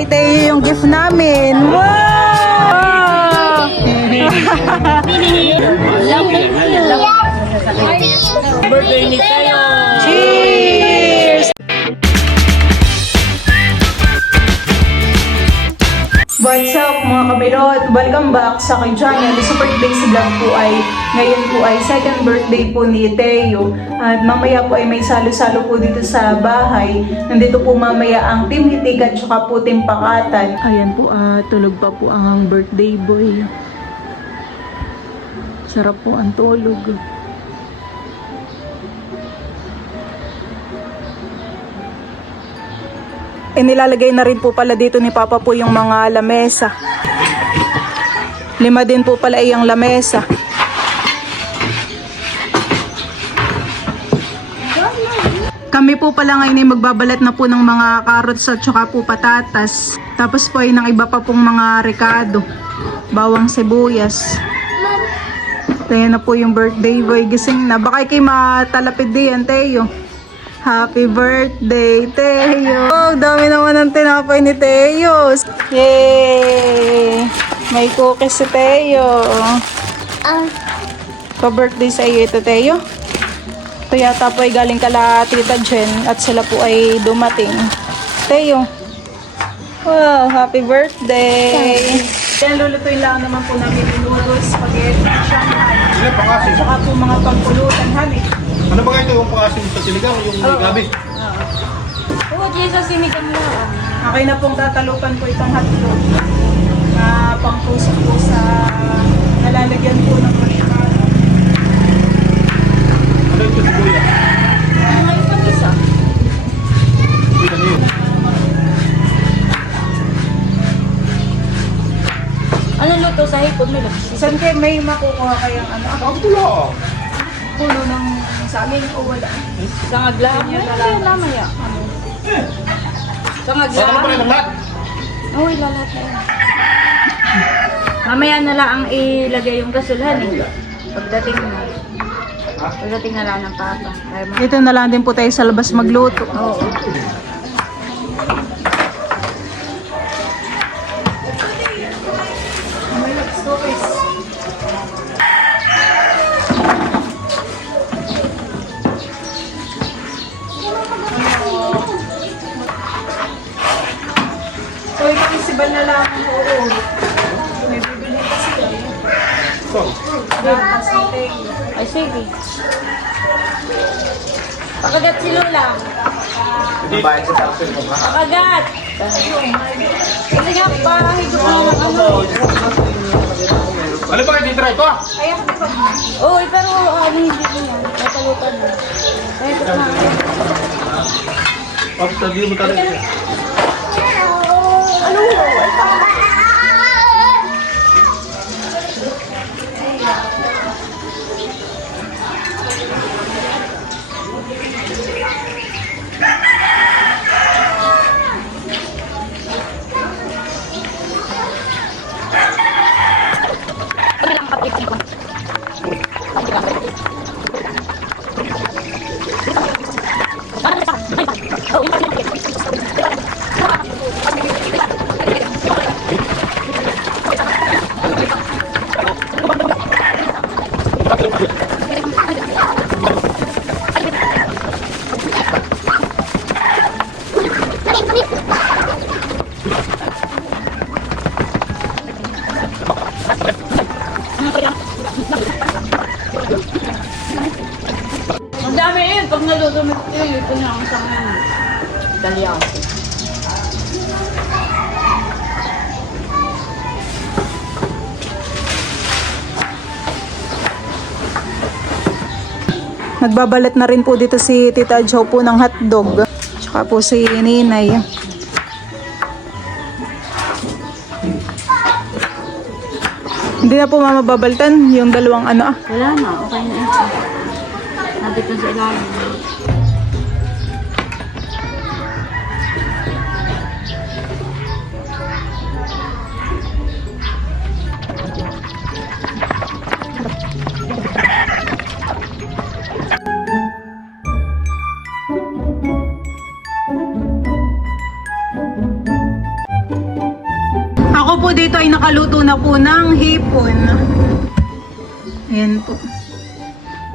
kay Teo yung gift namin. Wow! Birthday ni Teo! Cheers! What's up mga kabirot? Welcome back sa aking channel. Sa birthday vlog po ay ngayon po ay second birthday po ni Teo. At mamaya po ay may salo-salo po dito sa bahay. Nandito po mamaya ang Team Hitik at saka po Team Pakatan. Ayan po, tulog pa po ang birthday boy. Sarap po ang tulog. Inilalagay na rin po pala dito ni Papa po yung mga lamesa. 5 din po pala yung lamesa. Kami po pala ngayon ay magbabalat na po ng mga carrots at saka po patatas. Tapos po ay ng iba pa pong mga rekado. Bawang sibuyas. Tayo na po yung birthday boy. Gising na. Baka kayo matalapid diyan, Teo. Happy birthday, Teo! Oh, dami naman ng tinapay ni Teo. Yay! May cookies si Teo. Pa-birthday sa iyo ito, Teo. Ito yata po ay galing kala Tita Jen at sila po ay dumating. Teo. Wow, happy birthday! Yan, lulutuin lang naman po namin yung noodles, spaghetti, shanghai. Saka po mga pagpulutan, honey. Ano ba ito yung pang-asim sa sinigang, yung gabi? Oo, Jesus, sinigang mo. Okay na pong tatalupan po itong hotdog na pangpusok po sa nalalagyan po ng marinado. Ano yung sibuyas? Ano yung pag-isa? Ano yun? Ano luto sa hipon mo? Saan kayo may makukuha kayang ano? Ang tulo! Puno ng saging o wala? Sangaglahan? Ano lamang yan? Sana Sangaglahan? pa rin ang lahat? Oo, ilalat na yan. Mamaya na lang ang ilagay yung kasulhan eh. Pagdating na. Pagdating na lang ng papa. Dito na lang din po tayo sa labas magluto. Oo. So, ito si Bal na lang. Oo. May bibili kasi kayo. Ito. Ay, sige. Pakagat si Lola. Bayad sa taxi mo ba? Pakagat! Hindi nga, parang higit mo ng ano. Ano ba kayo dito ito? Oo, pero ano hindi ko yan. Natalutan mo. Kaya ito na. Pag sabi mo talaga. Ano? Ang dami yun. Pag naluto mo ito na ang isang Italiano. Nagbabalat na rin po dito si Tita Jo po ng hotdog. Tsaka po si Ninay. Hindi na po mamababaltan yung dalawang ano. Wala na. Okay na ito. Nandito sa ilalim. nakaluto na po ng hipon. Ayan po.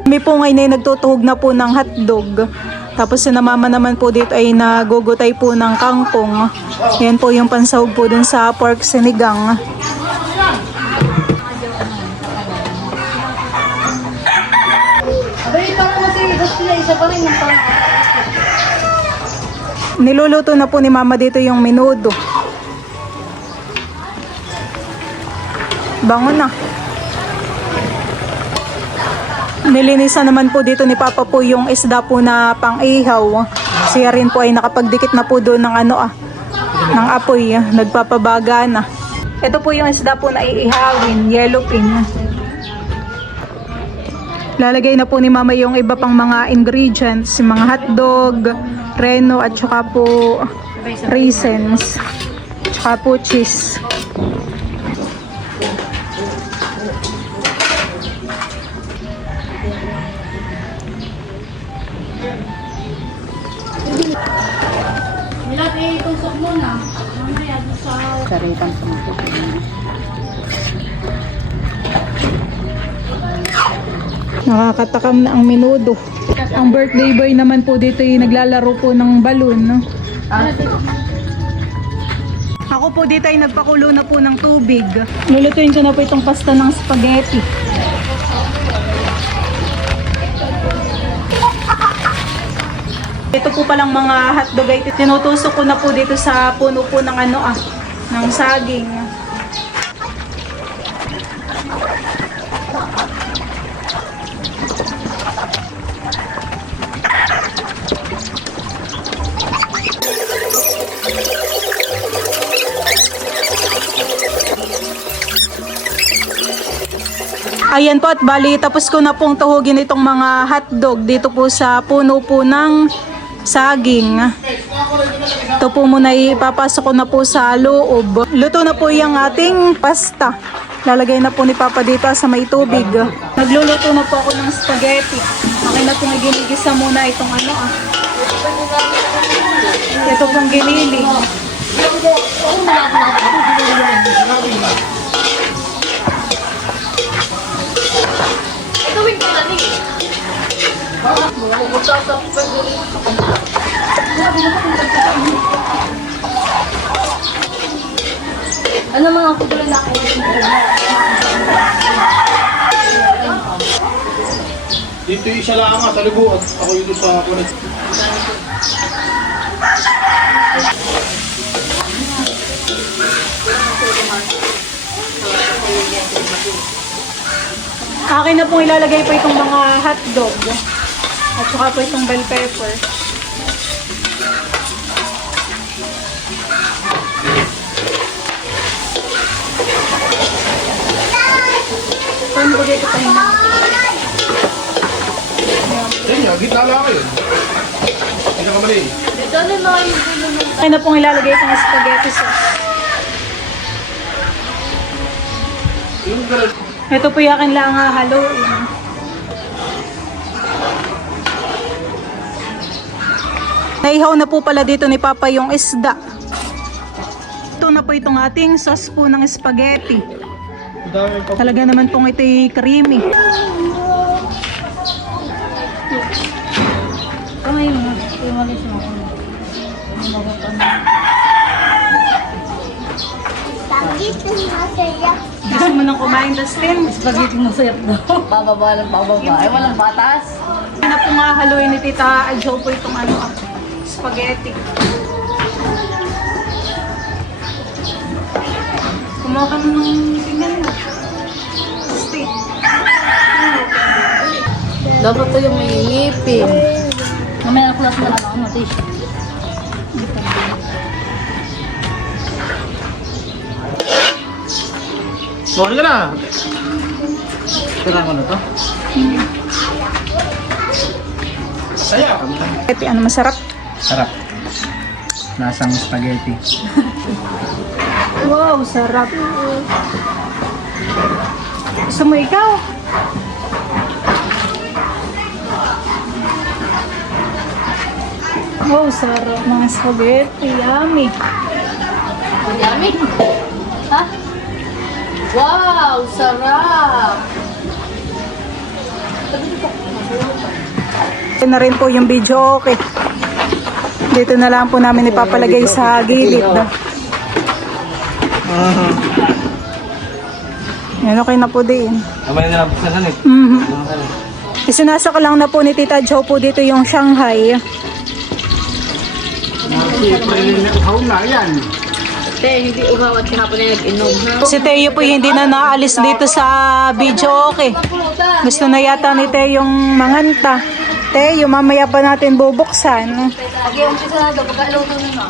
Kami po ngayon ay nagtutuhog na po ng hotdog. Tapos si mama naman po dito ay nagugutay po ng kangkong. Ayan po yung pansahog po dun sa pork sinigang. Niluluto na po ni mama dito yung menudo. Bango na. Nilinisan naman po dito ni Papa po yung isda po na pang-ihaw. Siya rin po ay nakapagdikit na po doon ng ng apoy. Nagpapabaga na. Ito po yung isda po na iihawin, yellowfin. Lalagay na po ni Mama yung iba pang mga ingredients, yung mga hotdog, reno at saka po raisins, saka po cheese. Saritan sa mga Nakakatakam na ang menudo. Ang birthday boy naman po dito yung naglalaro po ng balon. No? Ako po dito ay nagpakulo na po ng tubig. Lulutuin ko na po itong pasta ng spaghetti. Ito po palang mga hotdog ay tinutusok ko na po dito sa puno po ng ng saging. Ayan po at bali tapos ko na pong tuhugin itong mga hotdog dito po sa puno po ng saging. Ito po muna ipapasok ko na po sa loob. Luto na po yung ating pasta. Lalagay na po ni Papa dito sa may tubig. Nagluluto na po ako ng spaghetti. Akin na pong ginigisa muna itong ito pong giniling. Ano mga kutuloy na kayo? Dito yung isa lang sa libo at ako yung sa kulit. Akin na pong ilalagay po itong mga hotdog at saka po itong bell pepper. Paano ko dito tayo na? Yan yan, gitna lang kayo. Hindi na kamali. Akin na pong ilalagay itong spaghetti sauce. Yung ganun. Ito po yung akin lang haluin. Naihaw na po pala dito ni Papa yung isda. Ito na po itong ating sauce po ng spaghetti. Talaga naman pong ito'y creamy. Kamay mo. Iwalis mo. Gusto mo nang kumain, Dustin? Spaghetti masayap daw. Bababa lang, bababa. Ay, walang batas. Ito na po nga haluin ni Tita Adjo po itong spaghetti. Kumuha ka ng tingnan mo. Steak. Dapat to yung may ngipin. Mamaya na class na lang ako, Matish. Sorry ka na. Tira ko na to. Saya. Spaghetti, ano masarap? Sarap. Lasang spaghetti. Wow, sarap. Gusto mo ikaw? Wow, sarap mga spaghetti. Yummy. Yummy? Ha? Wow, sarap! Ito na rin po yung video, okay. Dito na lang po namin ipapalagay sa gilid. Yan, okay na po din. Kamay na lang po sa sanit. Isinasaka lang na po ni Tita Jo po dito yung Shanghai. Te, hindi uhaw at kahapon na nag-inom na. Si Teo po hindi na naalis dito sa video, okay. Gusto na yata ni Teo yung manganta. Teo, mamaya pa natin bubuksan. Lagi yung sisalado, pagka-iluto na na.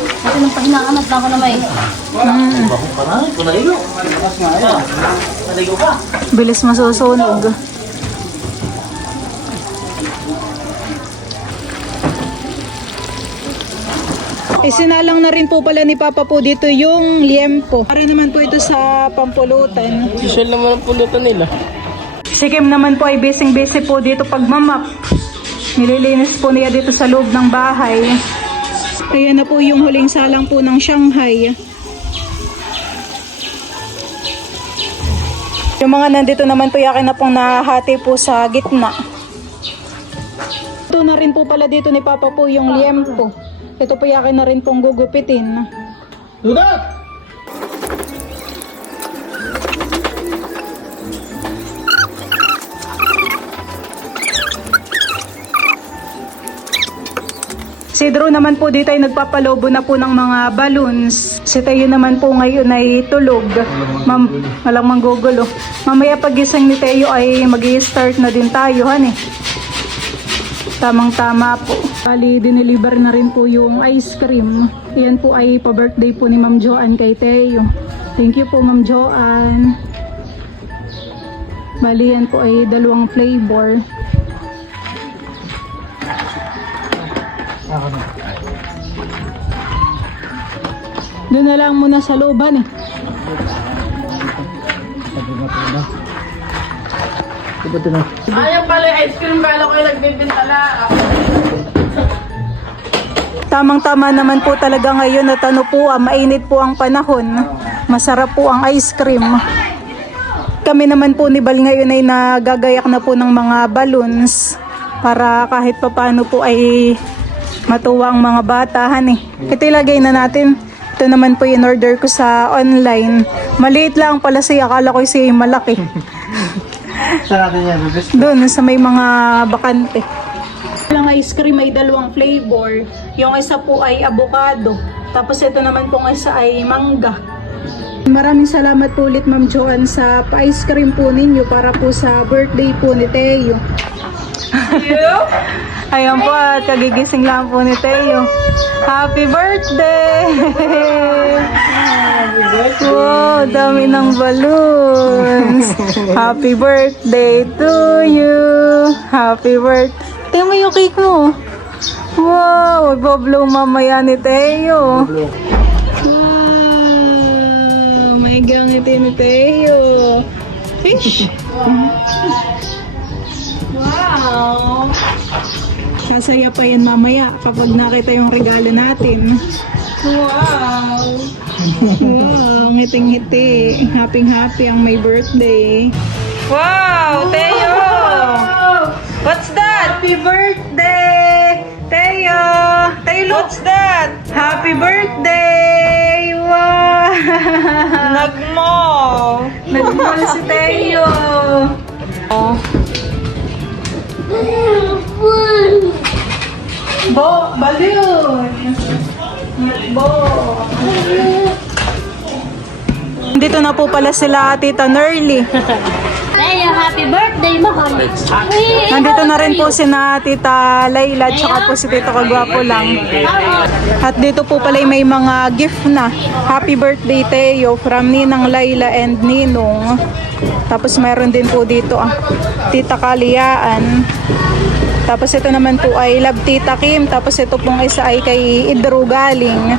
Kasi nung pahinaanat na ako na may. Bilis masusunog. Isinalang na rin po pala ni Papa po dito yung liempo. Para naman po ito sa pampulutan. Social naman ang pulutan nila. Si Kim naman po ay busy po dito pagmamap. Nililinis po niya dito sa loob ng bahay. Ayan na po yung huling salang po ng Shanghai. Yung mga nandito naman po yakin na pong nahati po sa gitna. Ito na rin po pala dito ni Papa po yung liempo. Ito po yakin na rin pong gugupitin. Dudat! Si Drew naman po dito ay nagpapalobo na po ng mga balloons. Si Tayo naman po ngayon ay tulog. Walang manggugulo. Mamaya pagising ni Tayo ay mag-i-start na din tayo, han eh. Tamang-tama po. Bali, dineliver na rin po yung ice cream. Yan po ay pa-birthday po ni Ma'am Joanne kay Tayo. Thank you po, Ma'am Joanne. Bali, yan po ay 2 flavor. Doon na lang muna sa looban eh. Ayaw pala yung ice cream, kala ko yung nagbibintala. Tamang-tama naman po talaga ngayon at ano po, mainit po ang panahon. Masarap po ang ice cream. Kami naman po ni Bal ngayon ay nagagayak na po ng mga balloons para kahit papano po ay matuwa ang mga batahan eh. Ito ilagay na natin. Ito naman po in order ko sa online. Maliit lang pala siya, akala ko siya malaki. Saan natin yan? Doon sa may mga bakante. Ang ice cream ay 2 flavor. Yung isa po ay avocado. Tapos ito naman pong isa ay mangga. Maraming salamat po ulit Ma'am Joanne sa ice cream po ninyo para po sa birthday po ni Teo. Ayan po at kagigising lang po ni Teo. Happy birthday! Wow, dami ng balloons. Happy birthday to you. Happy birthday. Tingnan mo yung cake mo. Wow, magbo-blow mamaya ni Teo. Wow, may gangiti ni Teo. Fish. Wow. Sasaya pa yan mamaya kapag nakita yung regalo natin. Wow. Wow, ngiting-ngiti. Happy ang may birthday. Wow, Teo! What's that? Happy birthday! Teo! Teo, what's that? Happy birthday! Wow! Nagmall! Nagmall si Teo! Oh. Balloon! Dito na po pala sila Tita Nerly. Hey, happy birthday mo kami. Nandito na rin po si na Tita Layla tsaka po si Tito Kagwapo lang. At dito po pala may mga gift na. Happy birthday Teo from Ninang Layla and Ninong. Tapos mayroon din po dito Tita Kaliyaan. Tapos ito naman po ay Love Tita Kim. Tapos ito pong isa ay kay Idro galing.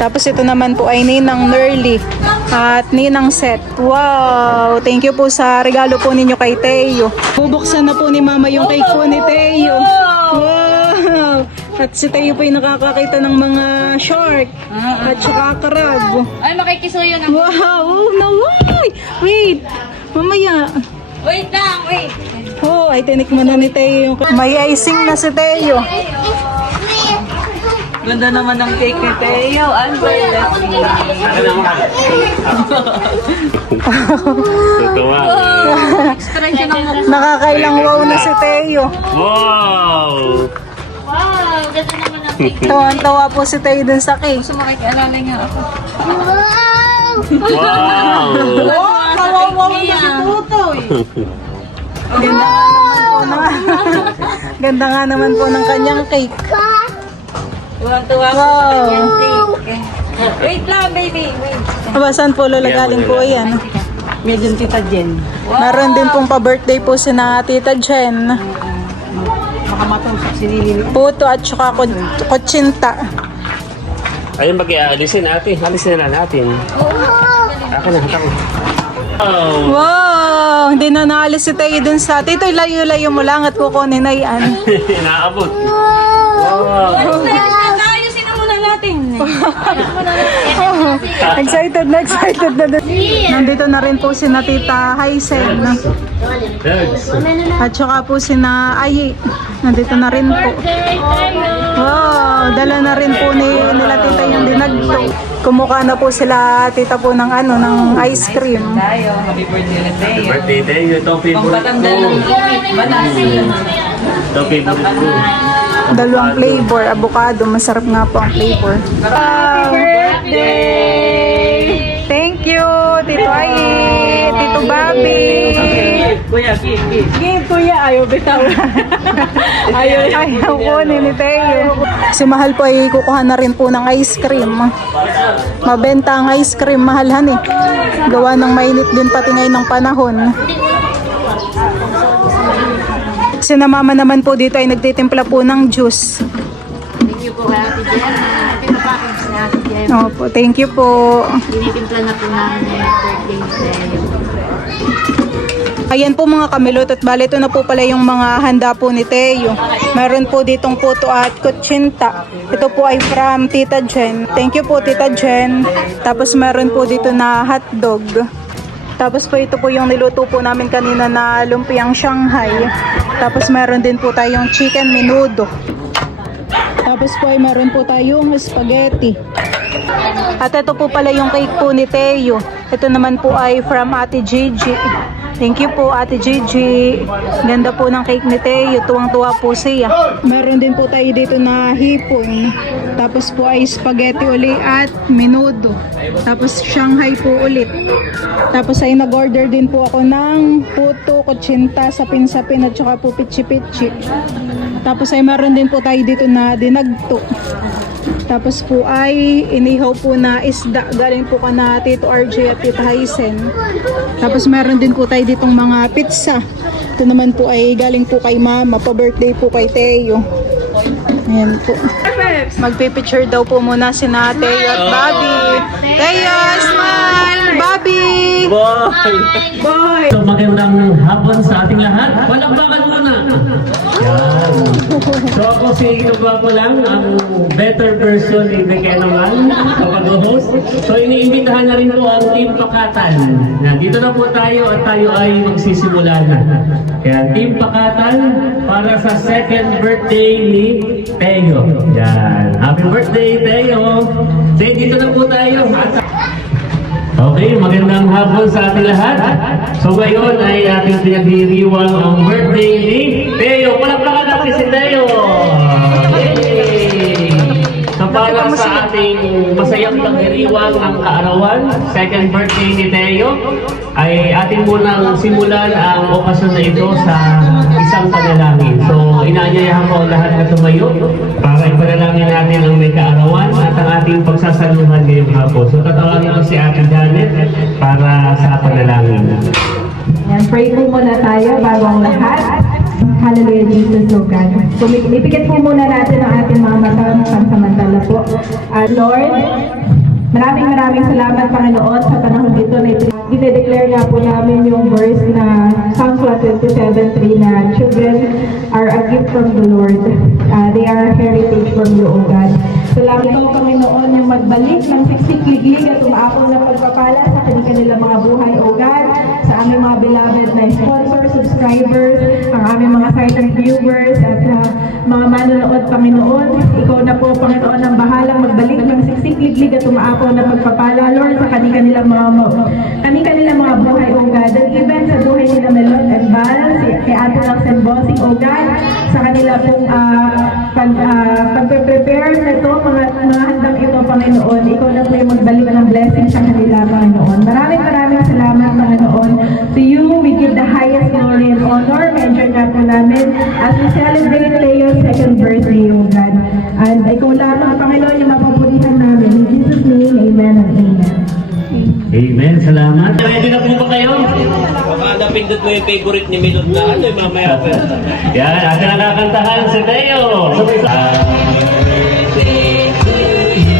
Tapos ito naman po ay Ninang Nerly at Ninang Set. Wow! Thank you po sa regalo po ninyo kay Teo. Bubuksan na po ni Mama yung cake po ni Teo. Wow! At si Tayo po ay nakakakita ng mga shark at saka crab. Ay, makikisuyo na. Wow! Naway! Wait! Mamaya. Wait lang, wait. Oh, ay tinikman na ni Tayo yung... May icing na si Tayo. Ganda naman ng cake ni Teo. Tutuwa. Expression ng mukha. Nakakailang wow na si Tayo. Wow! Wow, ganda naman ng cake. Tawa-tawa po si Tayo dun sa cake. Gusto makikialala niya ako. Wow! Kawawaw na si Tutoy. Ganda nga naman po ng kanyang cake. Tuwang-tuwa ko sa kanyang cake. Wait lang, baby. Wait. Saan po Lola galing po yan? Medyo Tita Jen. Meron din pong pa-birthday po si na Tita Jen. Makamatulog si Lili. Puto at saka kutsinta. Ayun, mag-aalisin natin. Alisin na natin. Akin na, hatang. Wow! Wow! Hindi na naalis si Tayo dun sa... Tito, layo-layo mo lang at kukunin na yan. Naabot. Wow! Ayusin na muna natin. Excited na dun. Nandito na rin po si na Tita Haisen. Thanks. At saka po si na Ayi. Nandito na rin po. Wow! Dala na rin po nila Tita yung dinagto. Kumukha na po sila Tita po ng ng ice cream. Tayo, happy birthday na Teo. Birthday tayo. Ito ang favorite Pampatanggal ko. ng init. Banasi. Ito ang favorite ko. Dalawang flavor, avocado. Masarap nga po ang flavor. Happy birthday! Thank you, Tito Ayi, Tito Bobby. Kuya, kiss. Give kuya, ayaw bitaw. ayaw po ni Teo. Si Mahal po ay kukuha na rin po ng ice cream. Mabenta ang ice cream, mahalhan eh. Gawa ng mainit din pati ngayon ng panahon. Si na Mama naman po dito ay nagtitimpla po ng juice. Thank you po kay Ate Jen. Pinapackage na Ate Jen. Opo, thank you po. Tinitimpla na po namin yung birthday ni Teo. Ayan po mga kamilot at bale ito na po pala yung mga handa po ni Teo. Meron po ditong puto at kutsinta. Ito po ay from Tita Jen. Thank you po Tita Jen. Tapos meron po dito na hotdog. Tapos po ito po yung niluto po namin kanina na lumpiang Shanghai. Tapos meron din po tayong chicken menudo. Tapos po ay meron po tayong spaghetti. At ito po pala yung cake po ni Teo. Ito naman po ay from Ate Gigi. Thank you po Ate Gigi. Ganda po ng cake ni Teo. Tuwang-tuwa po siya. Meron din po tayo dito na hipon. Tapos po ay spaghetti uli at menudo. Tapos Shanghai po ulit. Tapos ay nag-order din po ako ng puto, kutsinta, sapin-sapin at saka po pitchi-pitchi. Tapos ay meron din po tayo dito na dinagto. Tapos po ay inihaw po na isda. Galing po ka na Tito RJ at Tita Haisen. Tapos meron din po tayo ditong mga pizza. Ito naman po ay galing po kay Mama. Pa-birthday po kay Teo. Ayan po. Magpipicture daw po muna si na Teo at Bobby. Teo, smile! Bobby! Boy! So, magandang hapon sa ating lahat. Palakpakan muna. Yan. So, ako si Ito lang, ang better version ni Beke naman kapag host. So, iniimbitahan na rin po ang Team Pakatan. Yan. Dito na po tayo at tayo ay magsisimula na. Kaya Team Pakatan para sa second birthday ni Teo. Yan. Happy birthday, Teo! So, dito na po tayo. Okay, magandang hapon sa ating lahat. So ngayon ay ating pinagdiriwang ang birthday ni Teo. Palakpakan natin si Teo! Yay! So para sa ating masayang pagdiriwang ng kaarawan, second birthday ni Teo, ay ating munang simulan ang okasyon na ito sa isang panalangin. So inaanyayahan ko ang lahat na tumayo para ipanalangin natin ang may kaarawan at ang ating pagsasaluhan ngayong hapon. So tatawagin ko si Ate Janet para sa panalangin. Yan, pray po muna tayo bago ang lahat. Hallelujah, Jesus, O God. So, ipikit po muna natin ang ating mga mata ng pansamantala po. Lord, maraming salamat, Panginoon, sa panahon dito na i-declare nga po namin yung verse na Psalms 27:3 na children are a gift from the Lord. They are heritage from you, O God. Salamat po, Panginoon, yung magbalik ng siksik-liglig at umaapon na pagpapala sa kanilang mga buhay, O God, sa aming mga beloved na sponsors, subscribers, ang aming mga silent viewers, at mga manonood, Panginoon. Ikaw na po, Panginoon, ang bahalang magbalik ng siksik-liglig at umaapon na pagpapala, Lord, sa kanilang mga buhay, O God. And even sa buhay nila Melot and Val, kay Ate Rox and Bossing, O God, sa kanila pong pag-prepare na ito, mga handang ito, Panginoon. Ikaw na po yung magbalik ng blessing sa kanila, Panginoon. Maraming salamat, Panginoon. To you, we give the highest glory and honor. Mention na po namin as we celebrate Leo's second birthday, O God. And ikaw lamang, Panginoon, yung mapapurihan namin. In Jesus' name, amen and amen. Amen, salamat. Ready na po ba kayo? Baka napindot mo yung favorite ni Milot na ano yung mamaya. Yan, atin ang kakantahan si Teo. Happy birthday to you.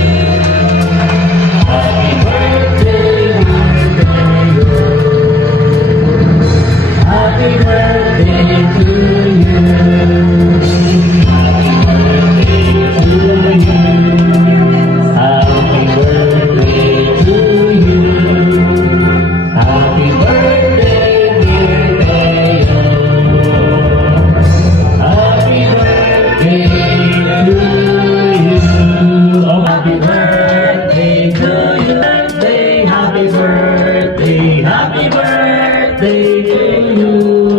Happy birthday to you. Happy birthday, dear Teo. Happy birthday to you. Oh, happy birthday to you. Happy birthday, happy birthday to you.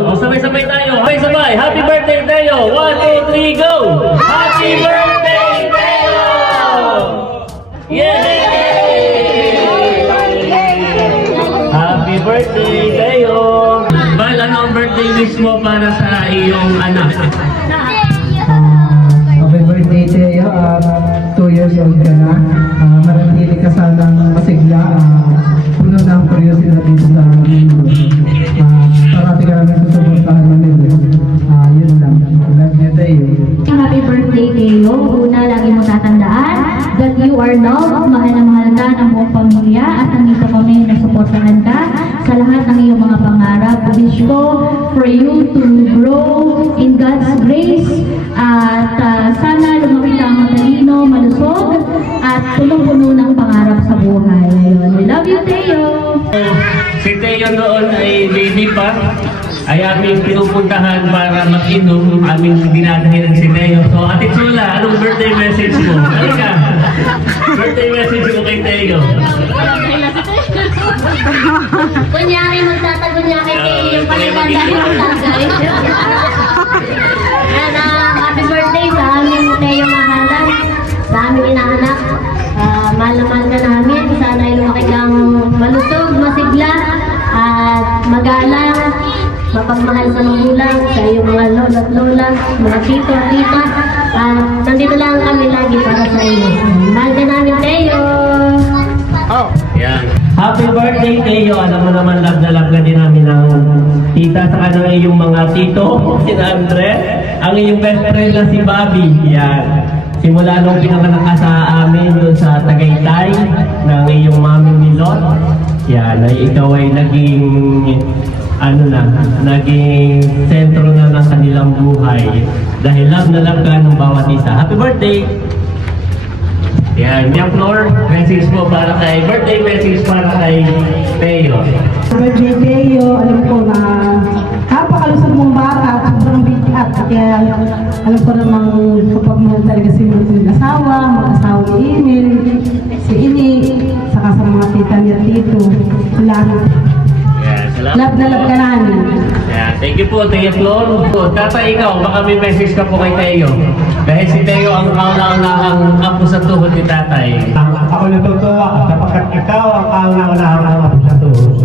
Oh, sabay-sabay tayo. Sabay-sabay. Happy birthday, Teo. 1, 2, 3, go! Happy birthday, Teo! Yay! Happy birthday, Teo! Bal, ano ang birthday wish mo para sa iyong anak? Happy birthday, Teo. 2 years old ka na. Maramili ka sanang masigla. Puno na ang kuryosidad dito sa mundo. Parati ka namin susuportahan namin. Yun lang. Love you, Teo. Happy birthday, Teo. Una, lagi mo tatandaan that you are loved, mahal na mahal ka ng buong pamilya at nandito kami na suportahan ka sa lahat ng iyong mga pangarap. Wish ko for you to grow in God's grace at sana lumaki ka matalino, malusog at punong-puno ng pangarap sa buhay. Ayun. We love you, Teo! Si Teo noon ay baby pa, ay aming pinupuntahan para mag-inom, aming dinadahilan si Teo. So, Ate Chula, anong birthday message mo? Halika! Birthday message mo kay Teo. Kunyari, magtatagon niya kay Teo yung palitan dahil magtagay. Happy birthday sa aming Teo mahalan, sa aming inaanak. Mahal na mahal ka namin. Sana ay lumaki kang malusog, masigla, at magalang, mapagmahal sa magulang, sa iyong mga lolo at lola, mga tito at tita. Nandito lang kami lagi para sa iyo. Mahal ka namin, Teo! Yan. Happy birthday, Teo. Alam mo naman, love na love ka din namin ng tita sa kanang iyong mga tito, si Andres, ang iyong best friend na si Bobby. Yan. Simula nung pinanganak ka sa amin doon sa Tagaytay ng iyong maming Milot. Yan, ay ikaw ay naging naging sentro na ng kanilang buhay dahil love na love ka ng bawat isa. Happy birthday! Yan, yung floor, message mo para kay, birthday message para kay Teo. Birthday, Teo. Alam ko na napakalusog mong bata at sobrang bigat. Kaya alam ko namang kapag mo talaga si asawa, mag-asawa ni Emil, si Ini, saka sa mga tita niya tito. Salamat. Yan, salamat. Love na love ka namin. Yan, thank you po, Teo Flor. Tatay, ikaw, baka may message ka po kay Teo. Dahil si Teo ang kauna-unahang apo sa tuhod ni tatay. Ako natutuwa sapagkat ikaw ang kauna-unahang apo sa tuhod.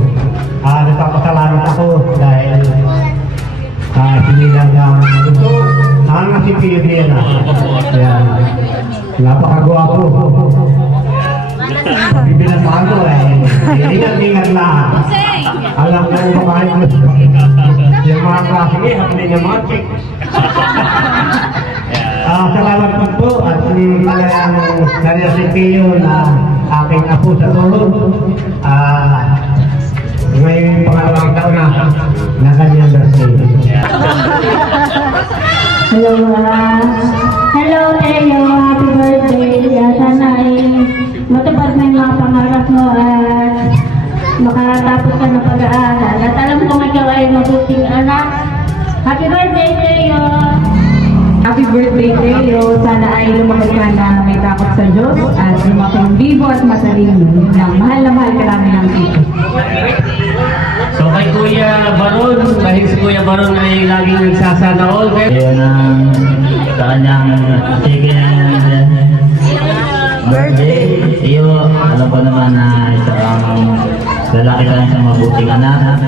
Nagpapasalamat ako dahil sinilang ng gusto ang nasipiyod niya na. Ayan. Napakagwapo. Bibinasahan ko ingat-ingat lahat. Alam ko kung bakit mo yung mga klase niya, hapli niya mga chick. Salamat po at talagang narinig na aking apo sa tuhod. Ngayon pangalawang taon na kanyang birthday. Hello, Teo. Happy birthday. Sana ay matupad mo yung mga pangarap mo at makatapos ka ng pag-aaral. At alam kong ikaw ay mabuting anak. Happy birthday, Teo. Happy birthday, Teo. Sana ay lumaki ka na may takot sa Diyos at lumaking vivo at matalino. Yun lang. Mahal na mahal ka namin ng tito. So kay Kuya Baron, dahil si Kuya Baron ay laging nagsasana all. Yun ang sa kanyang second birthday. Iyo, alam ko naman na isang lalaki ka isang mabuting anak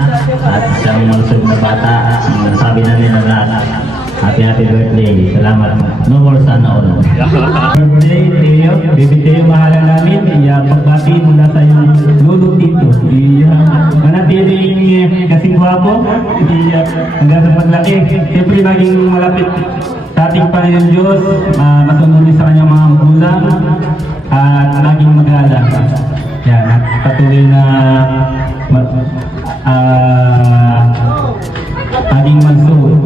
at isang malusog na bata. Ang sabi na nila lahat, happy birthday. Salamat. No more sana all. Birthday, Teo. Baby Teo, mahala namin. Pagbati mula sa iyong lolo tito. Manatiling kasing gwapo. Hanggang sa paglaki. Siyempre maging malapit sa ating Panginoon Diyos. Masunod sa kanyang mga magulang. At laging mag-aala. Yan. At patuloy na laging magsuot.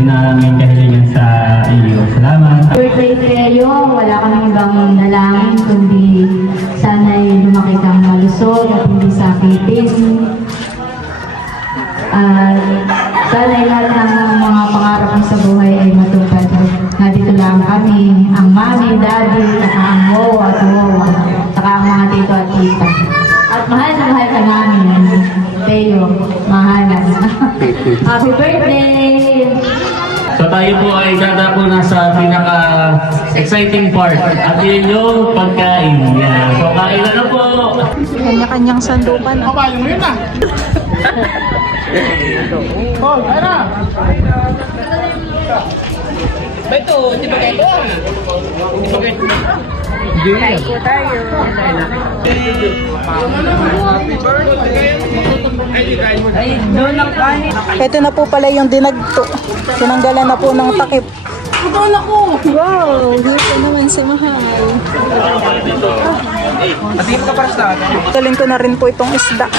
Yun ang aming kahilingan sa iyo. Salamat. Birthday, Teo. Wala kang ibang nalangin kundi sana'y lumaki kang malusog at hindi sakitin. Sana'y lahat ng mga pangarap mo sa buhay ay matupad. Nandito lang kami, ang mami, daddy, saka ang wowa at wowa, saka ang mga tito at tita. At mahal na mahal ka namin, Teo. Mahalan. Happy birthday! So tayo po ay dadako na sa pinaka-exciting part. At yun yung pagkain. Yan. So kain na po! Kanya-kanyang sandukan. Ito na po pala yung dinagto. Tinanggalan na po ng takip. Wow, dito naman si Mahal. Tuloy ko na rin po itong isda.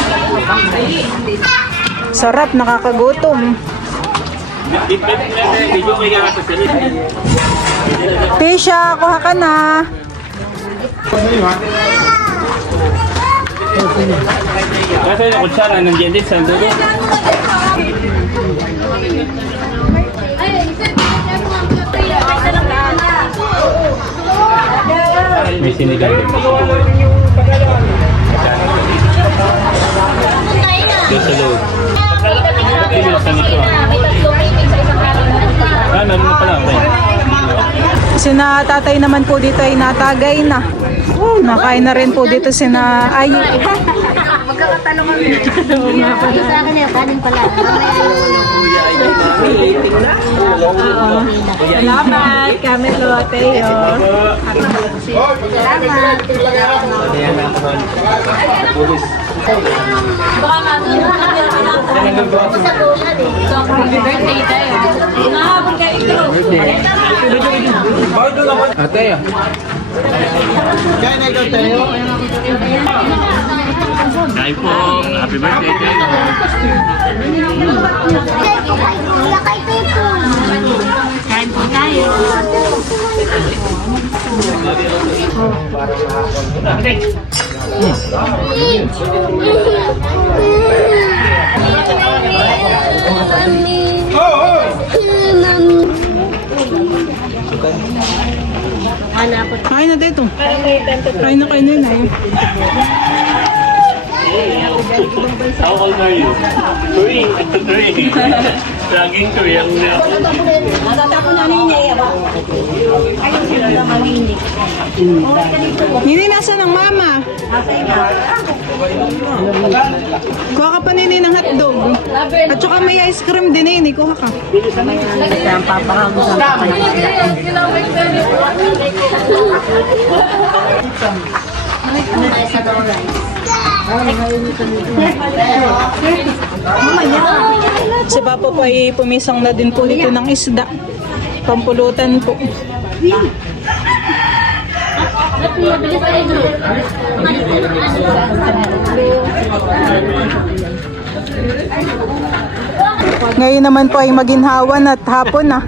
Sarap, nakakagutom. Pisha, kuha ka na. Kasi yung kutsara nandiyan din sa dulo. May sinigang din. Dito sa loob. Meron na pala. Sina tatay naman po dito ay natagay na. Nakain na rin po dito sina ay. Magkakatanong kami. Sa akin yung kanin pala. Salamat, Camilo, Teo. Salamat. Baka happy birthday tayo. Nahabol kayo ito. Ate, kaya na ikaw tayo? Kain po. Happy birthday tayo. Kain po tayo. Kain na dito. Kain na kayo na yun. How old are you? 3. Laging 3 ang Nini, nasa ng mama? Kuha ka pa nini ng hotdog. At saka may ice cream din nini. Kuha ka. Si Papa po ay pumisang na din po dito ng isda. Pampulutan po. Ngayon naman po ay maginhawan at hapon na.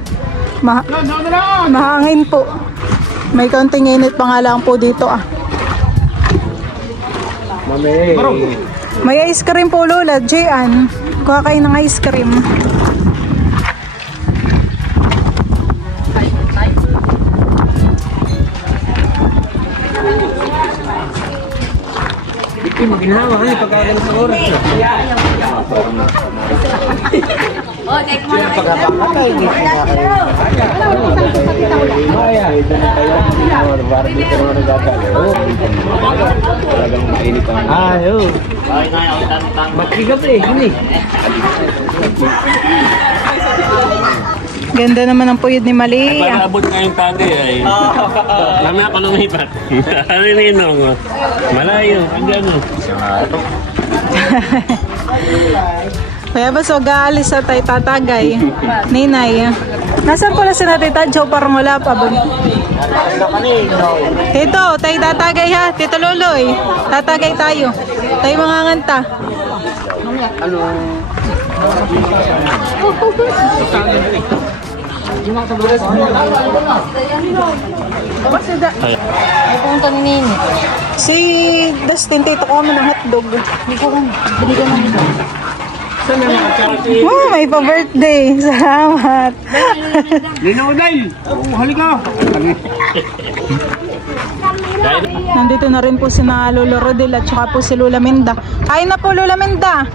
Mahangin po. May konting init pa nga lang po dito ah. May ice cream po Lola, Jian. Kuha kayo ng ice cream. Ganda naman ang puyod ni Malia. Palabot nga yung tagay ay. Lamaya ko nung hipat. Ano yung ninong? Malayo. Ang gano'n. Kaya ba so gaalis sa tay tatagay? Ninay. Nasaan pala si Tita Jo? Parang wala pa ba? Tito, tay tatagay ha. Tito Loloy. Tatagay tayo. Tayo mga nganta. Si Dustin, tito ko man ng hotdog. Oh, may pa-birthday. Salamat. Nandito na rin po si na Lolo Rodel at saka po si Lola Minda. Kain na po Lola Minda.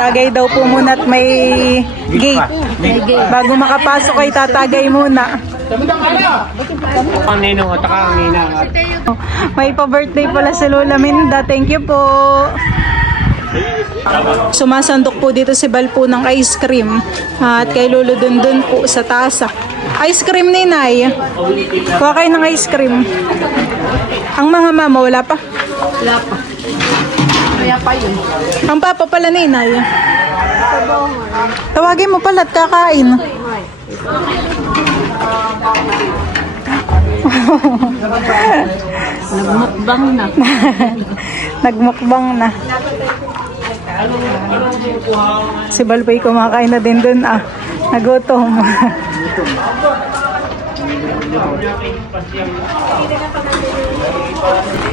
Tagay daw po muna at may gate. Bago makapasok ay tatagay muna. May pa-birthday pala si Lola Minda. Thank you po. Sumasandok po dito si Bal po ng ice cream. At kay Lolo Dundun po sa tasa. Ice cream ni Nay. Kuha kayo ng ice cream. Ang mga mama wala pa? Wala pa. Kaya pa yun. Ang papa pala ni Nay. Tawagin mo pala at kakain. Nagmukbang na. Nagmukbang na. Si Balboy kumakain na din dun ah. Nagutom.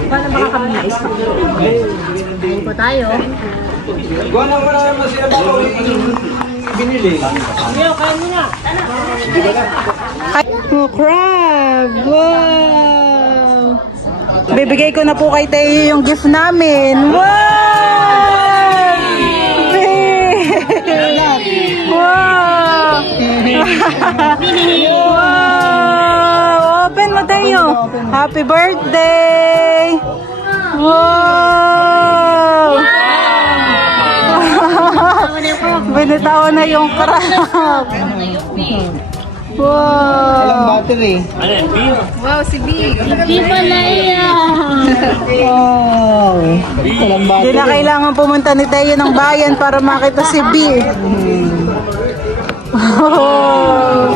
Paano baka kami na-stop? Hindi po tayo. Oh, crab! Wow! Bibigay ko na po kay Teo yung gift namin. Wow! Wow! Wow! Open mo Teo. Happy birthday! Wow! Binitawan na yung crab. Wow! Battery. Ano yan? Beer? Di pala yan. Wow. Walang Hindi na kailangan pumunta ni Teo ng bayan para makita si B. Oh.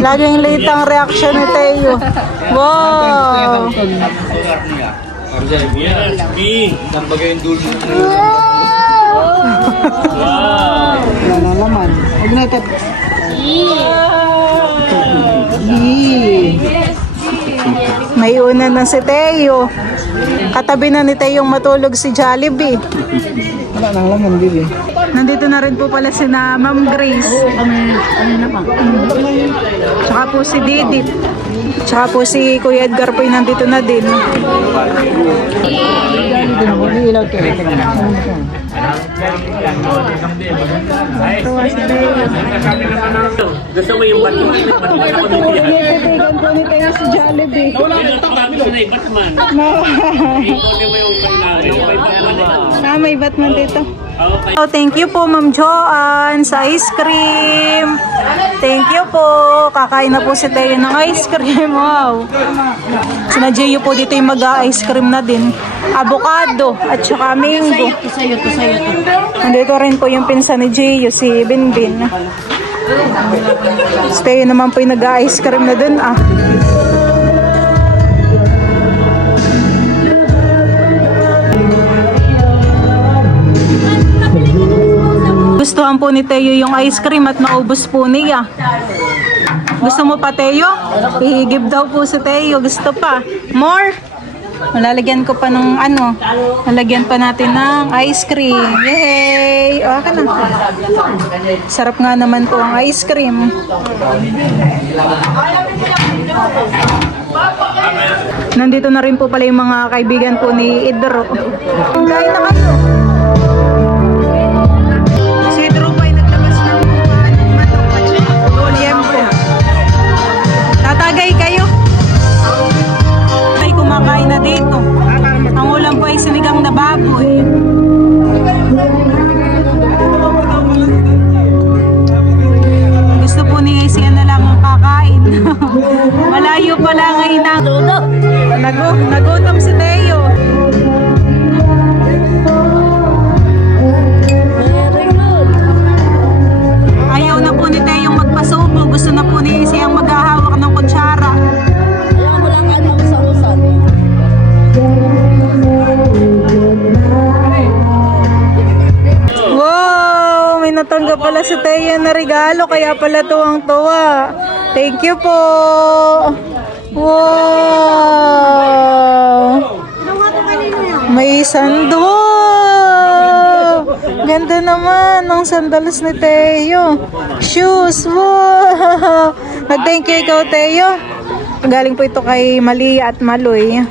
Laging late ang reaction ni Teo. Wow! Yes, B. Wala na laman. Huwag na tat. May una na si Teo. Katabi na ni Teo matulog si Jollibee. Wala nang laman, Bibi. Nandito na rin po pala si na Ma'am Grace. Tsaka po si Didit. Tsaka po si Kuya Edgar po nandito na din. Gusto mo yung bato? Titigan po ni Teo si Jollibee. Gusto na iba naman. Ikunin mo yung kailangan. May Batman dito. Oh, thank you po Ma'am Joanne sa ice cream. Thank you po. Kakain na po si Teo ng ice cream. Wow. Sina Gio po dito yung mag-ice cream na din. Avocado at saka mango. Nandito rin po yung pinsan ni Gio, si Binbin. Si Teo naman po yung nag-ice cream na dun ah. po ni Teo yung ice cream at naubos po niya. Gusto mo pa, Teo? Ihigib daw po si Teo. Gusto pa? More? Malalagyan ko pa ng ano. Lalagyan pa natin ng ice cream. Yay! O, ka na. Sarap nga naman po ang ice cream. Nandito na rin po pala yung mga kaibigan po ni Idro. Kain na kayo. Si Idro pa ay naglabas ng manok at liempo. Tatagay kayo. Ay kumakain na dito. Ang ulam po ay sinigang na baboy. Gusto po ni siya na lang ang kakain. Malayo pala ngayon na. Nagutom si Teo. Ayaw na po ni Teo magpasubo. Gusto na po ni siyang maghahawak ng kutsara. Wow! May natanggap pala si Teo na regalo. Kaya pala tuwang-tuwa. Thank you po. Wow! May sando. Ganda naman ng sandalos ni Teo. Shoes. Wow! Nag-thank you ikaw, Teo. Galing po ito kay Malia at Maloy.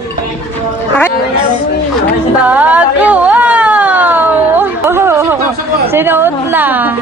Bago! Wow! Sinuot na.